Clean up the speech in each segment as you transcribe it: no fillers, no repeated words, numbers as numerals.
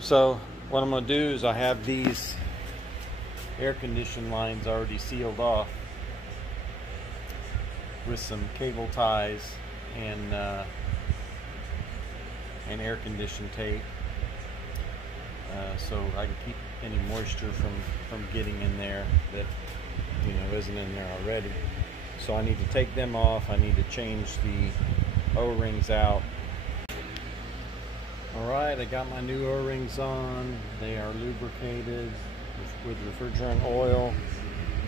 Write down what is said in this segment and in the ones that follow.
So what I'm going to do is I have these air condition lines already sealed off with some cable ties and air condition tape, so I can keep any moisture from getting in there that isn't in there already. So I need to take them off. I need to change the O-rings out. Alright, I got my new O-rings on. They are lubricated with refrigerant oil.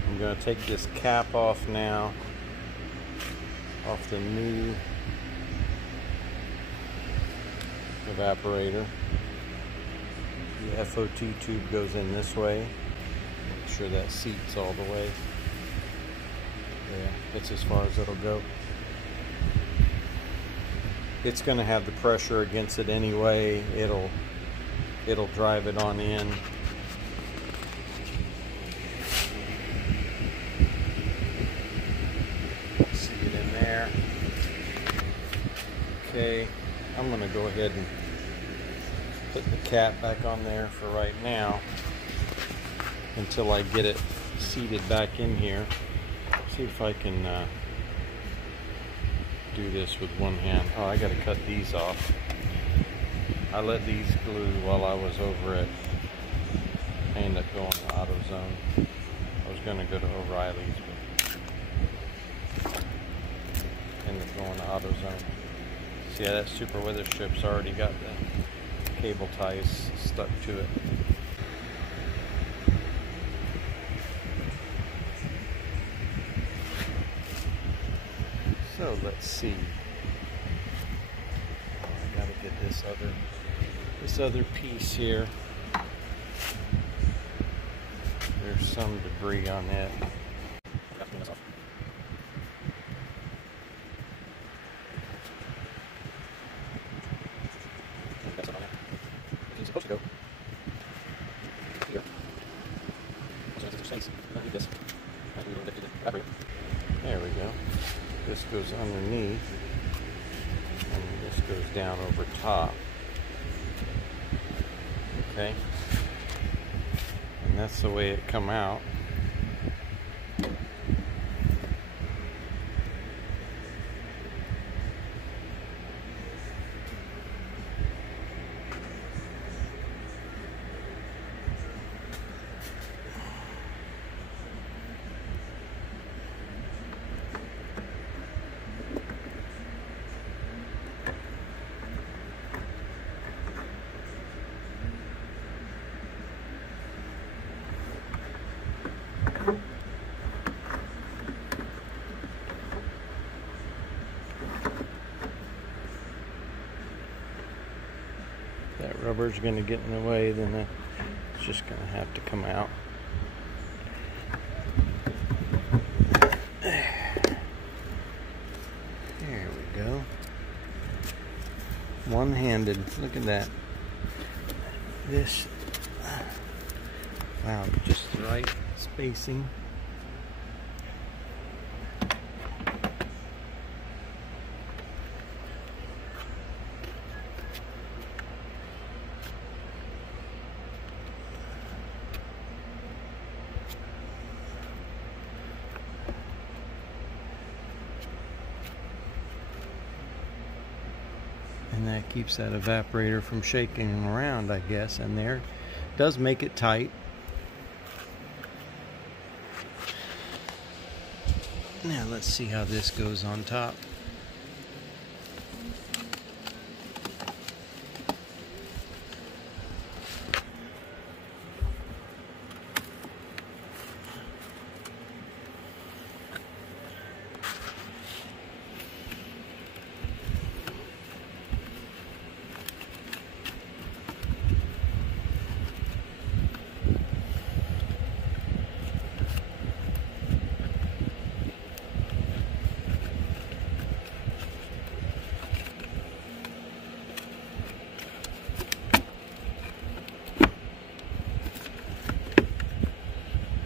I'm going to take this cap off now, off the new evaporator. The FOT tube goes in this way. Make sure that seats all the way. Yeah, it's as far as it'll go. It's going to have the pressure against it anyway. It'll drive it on in. See it in there. Okay, I'm going to go ahead and put the cap back on there for right now until I get it seated back in here. See if I can do this with one hand. Oh, I gotta cut these off. I let these glue while I was over at, I ended up going to AutoZone. I was gonna go to O'Reilly's, but ended up going to AutoZone. See how that super weather strip's already got the cable ties stuck to it. So let's see. I gotta get this other piece here. There's some debris on it. It's supposed to go here. There we go. This goes underneath, and this goes down over top. Okay, and that's the way it come out. That rubber's going to get in the way, then it's just going to have to come out. There we go. One-handed. Look at that. This, wow, just the right spacing. And that keeps that evaporator from shaking around, I guess, and there does make it tight. Now let's see how this goes on top.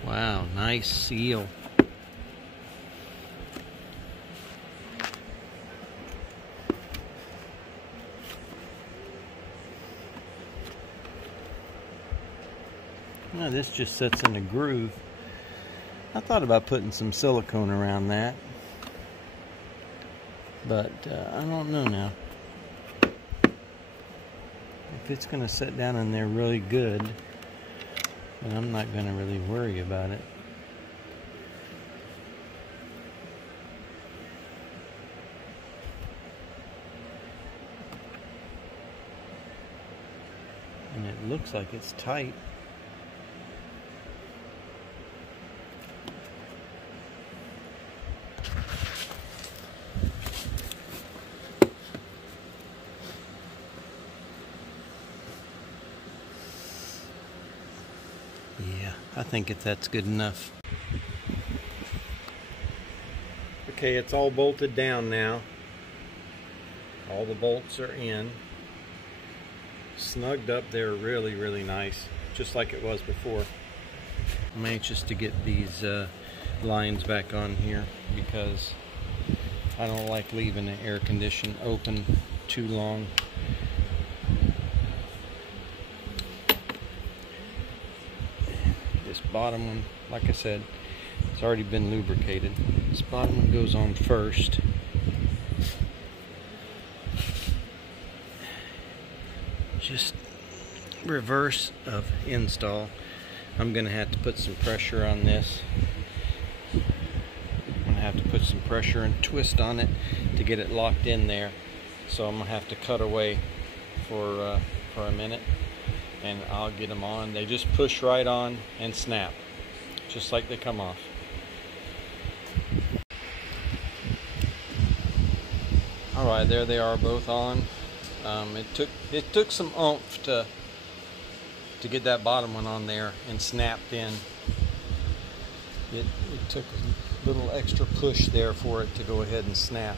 Wow, nice seal. No, this just sits in a groove. I thought about putting some silicone around that, but I don't know now. If it's going to sit down in there really good, then I'm not going to really worry about it. And it looks like it's tight. Yeah, I think that's good enough. Okay, it's all bolted down now. All the bolts are in. Snugged up there really, really nice, just like it was before. I'm anxious to get these lines back on here because I don't like leaving the air condition open too long. This bottom one, like I said, it's already been lubricated. This bottom one goes on first. Just reverse of install. I'm gonna have to put some pressure on this. I'm gonna have to put some pressure and twist on it to get it locked in there. So I'm gonna have to cut away for a minute, and I'll get them on. They just push right on and snap, just like they come off. All right, there they are, both on. It took some oomph to get that bottom one on there and snapped in. It took a little extra push there for it to go ahead and snap.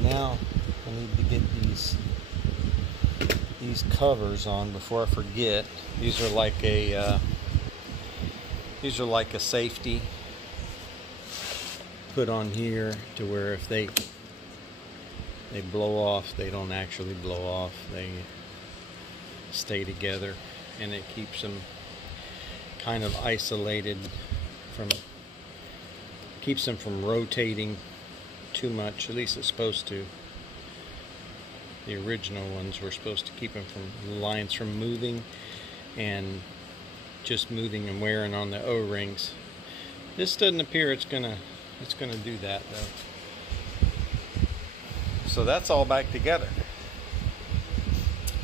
Now I need to get these covers on before I forget. These are like a safety put on here to where if they blow off, they don't actually blow off. They stay together, and it keeps them kind of isolated keeps them from rotating too much. At least it's supposed to. The original ones were supposed to keep them from the lines from moving and just moving and wearing on the O-rings. This doesn't appear it's gonna do that though. So that's all back together.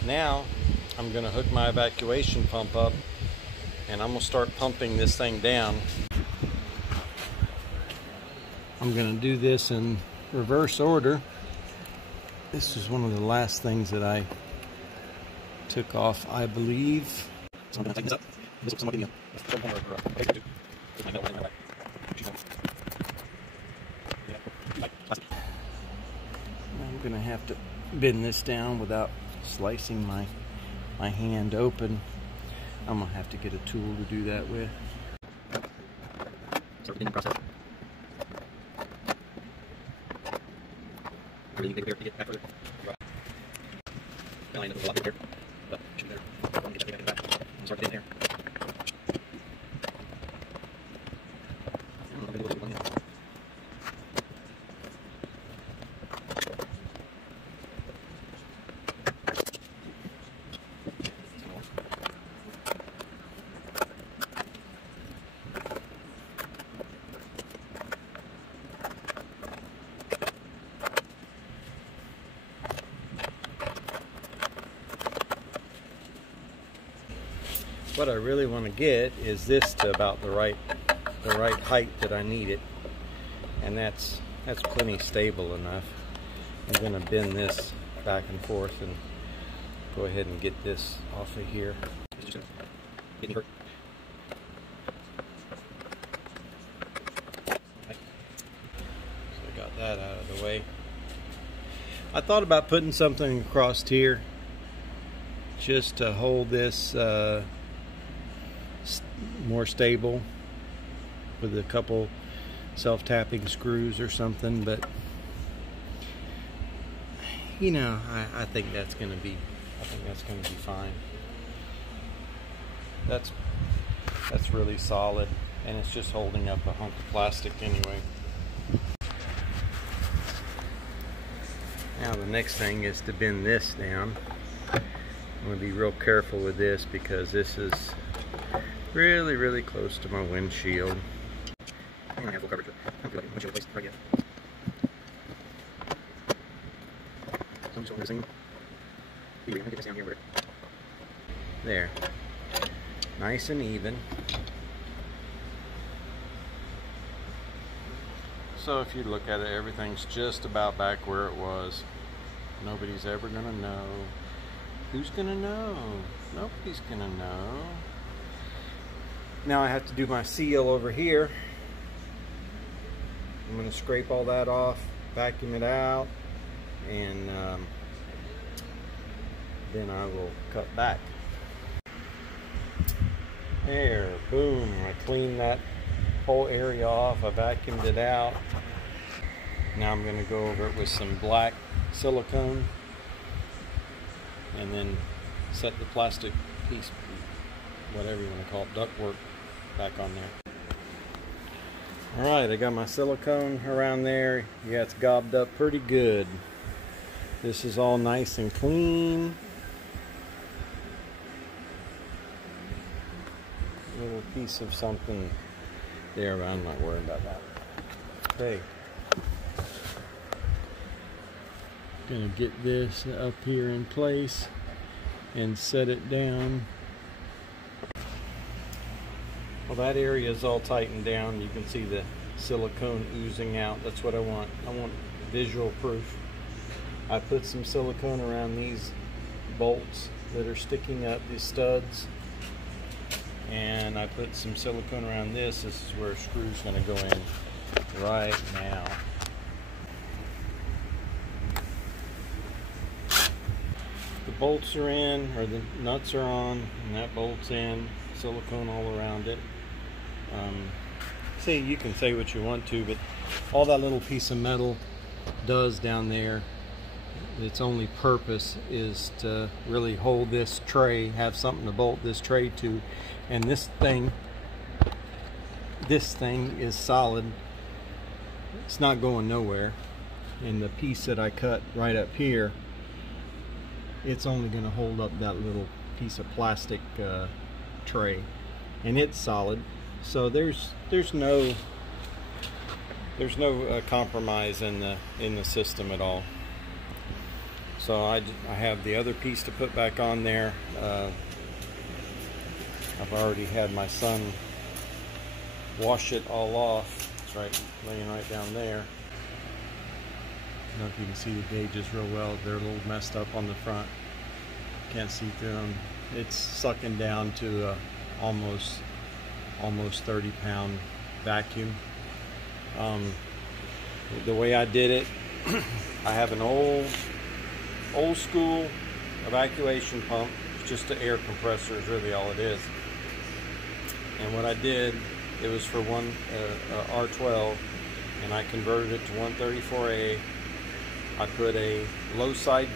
Now I'm going to hook my evacuation pump up, and I'm going to start pumping this thing down. I'm going to do this in reverse order. This is one of the last things that I took off, I believe. So I'm going to tighten this up. This will somewhat give me I'm going to have to bend this down without slicing my hand open. I'm going to have to get a tool to do that with. Start the process. Really big there to get back further. I end up with a lot bigger, but should be there. I'm going to get that back in the back and start getting there. What I really want to get is this to about the right height that I need it, and that's plenty stable enough. I'm going to bend this back and forth and go ahead and get this off of here. It's just getting hurt. So I got that out of the way. I thought about putting something across here just to hold this more stable with a couple self-tapping screws or something, but you know, I think that's going to be fine. That's really solid, and it's just holding up a hunk of plastic anyway. Now the next thing is to bend this down. I'm going to be real careful with this because this is really close to my windshield. I don't have full coverage, but I don't feel like windshield replaced right yet. So I'm just holding this thing. I'm going to get this down here. There. Nice and even. So if you look at it, everything's just about back where it was. Nobody's ever gonna know. Who's gonna know? Nobody's gonna know. Now I have to do my seal over here. I'm gonna scrape all that off, vacuum it out, and then I will cut back. There, boom, I cleaned that whole area off, I vacuumed it out. Now I'm going to go over it with some black silicone and then set the plastic piece, whatever you want to call it, ductwork, back on there. Alright, I got my silicone around there. Yeah, it's gobbed up pretty good. This is all nice and clean. Little piece of something there, but I'm not worried about that. Okay. Gonna get this up here in place and set it down. Well, that area is all tightened down. You can see the silicone oozing out. That's what I want. I want visual proof. I put some silicone around these bolts that are sticking up, these studs. And I put some silicone around this. This is where a screw's going to go in right now. The bolts are in, or the nuts are on, and that bolt's in. Silicone all around it. See, you can say what you want to, but all that little piece of metal does down there, its only purpose is to really hold this tray, have something to bolt this tray to. And this thing is solid. It's not going nowhere. And the piece that I cut right up here, it's only going to hold up that little piece of plastic tray, and it's solid. So there's no compromise in the system at all. So I have the other piece to put back on there. I've already had my son wash it all off. It's right laying right down there. I don't know if you can see the gauges real well. They're a little messed up on the front. Can't see through them. It's sucking down to a almost 30-pound vacuum. The way I did it, I have an old school evacuation pump. It's just an air compressor is really all it is. And what I did, it was for one R12, and I converted it to 134A. I put a low side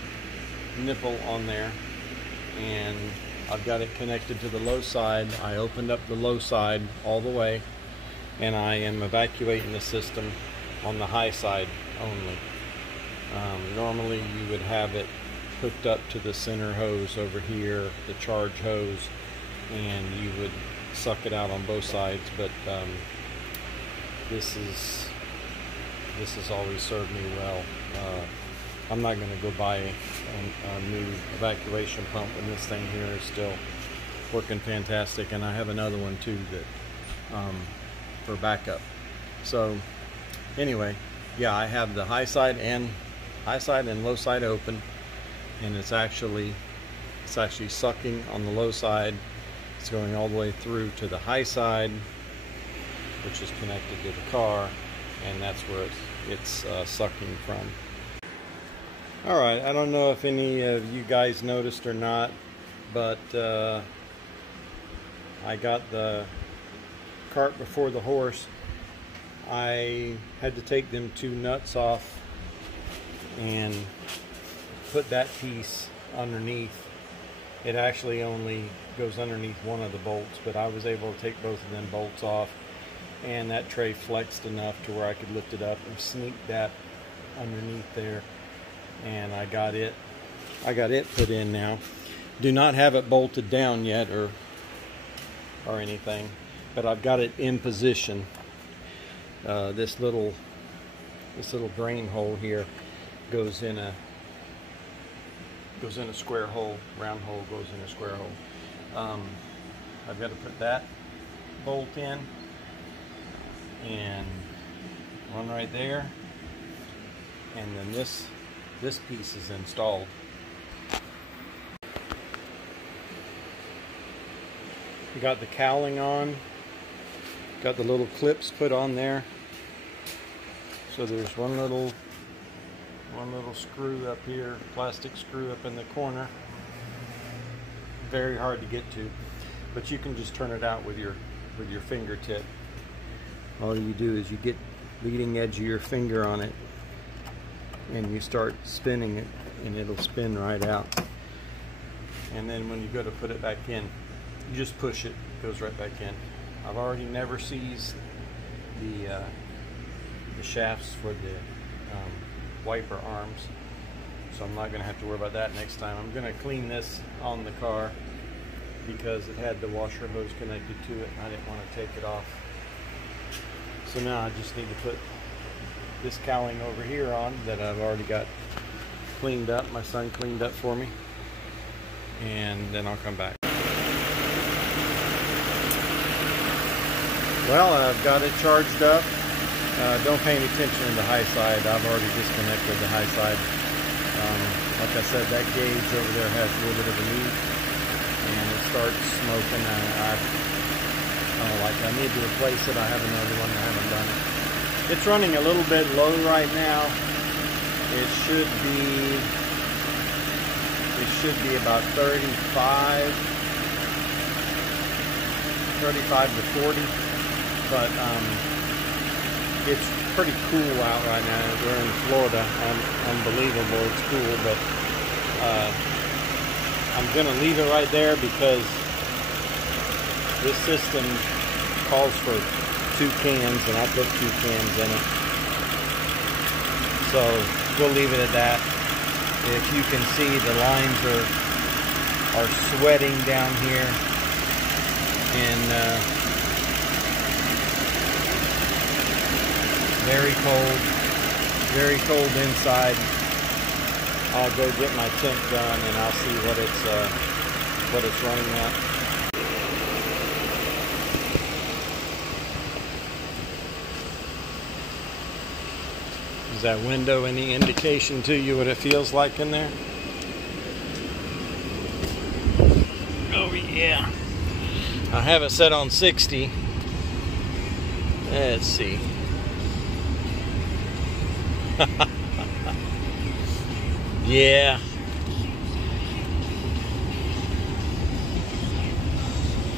nipple on there, and I've got it connected to the low side. I opened up the low side all the way, and I am evacuating the system on the high side only. Normally you would have it hooked up to the center hose over here, the charge hose, and you would suck it out on both sides, but this has always served me well. I'm not going to go buy a new evacuation pump when this thing here is still working fantastic, and I have another one too that for backup. So anyway, yeah, I have the high side and low side open, and it's actually sucking on the low side. It's going all the way through to the high side, which is connected to the car, and that's where it's sucking from. Alright, I don't know if any of you guys noticed or not, but I got the cart before the horse. I had to take them two nuts off and put that piece underneath It actually only goes underneath one of the bolts, but I was able to take both of them bolts off, and that tray flexed enough to where I could lift it up and sneak that underneath there, and I got it put in now. Do not have it bolted down yet or anything, but I've got it in position. This little drain hole here goes in a square hole. Round hole goes in a square hole. I've got to put that bolt in, and one right there, and then this piece is installed. We got the cowling on, got the little clips put on there. So there's one little screw up here, plastic screw up in the corner. Very hard to get to, but you can just turn it out with your fingertip. All you do is you get leading edge of your finger on it, and you start spinning it, and it'll spin right out. And then when you go to put it back in, you just push it, it goes right back in. I've already never seized the shafts for the wiper arms, so I'm not going to have to worry about that next time. I'm going to clean this on the car because it had the washer hose connected to it, and I didn't want to take it off. So now I just need to put this cowling over here on that I've already got cleaned up. My son cleaned up for me, and then I'll come back. Well, I've got it charged up. Don't pay any attention to the high side. I've already disconnected the high side. Like I said, that gauge over there has a little bit of a leak, and it starts smoking. I don't like it. I need to replace it. I have another one. I haven't done it. It's running a little bit low right now. It should be about 35 to 40. But it's pretty cool out right now. We're in Florida. Unbelievable. It's cool, but I'm going to leave it right there because this system calls for 2 cans, and I put 2 cans in it. So we'll leave it at that. If you can see, the lines are sweating down here, and very cold inside. I'll go get my temp done, and I'll see what it's running at. Is that window any indication to you what it feels like in there? Oh yeah. I have it set on 60. Let's see. Yeah.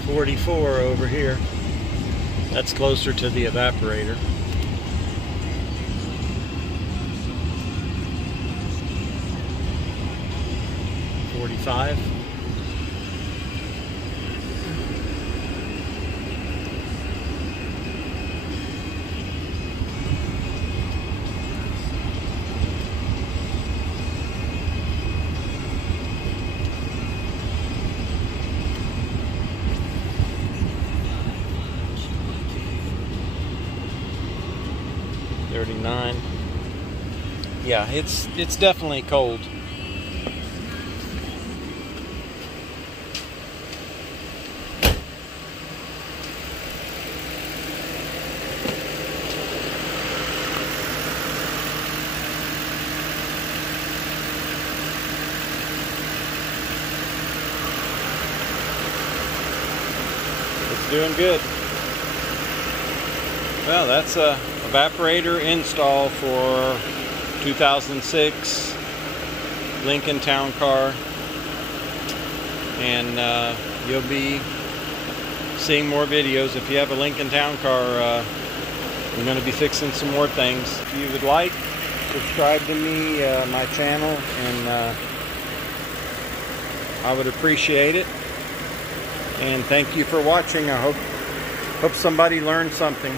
.44 over here. That's closer to the evaporator. .45. .39. Yeah, it's definitely cold. It's doing good. Well, that's a evaporator install for 2006 Lincoln Town Car, and you'll be seeing more videos. If you have a Lincoln Town Car, I'm going to be fixing some more things. If you would like, subscribe to me, my channel, and I would appreciate it. And thank you for watching. I hope somebody learned something.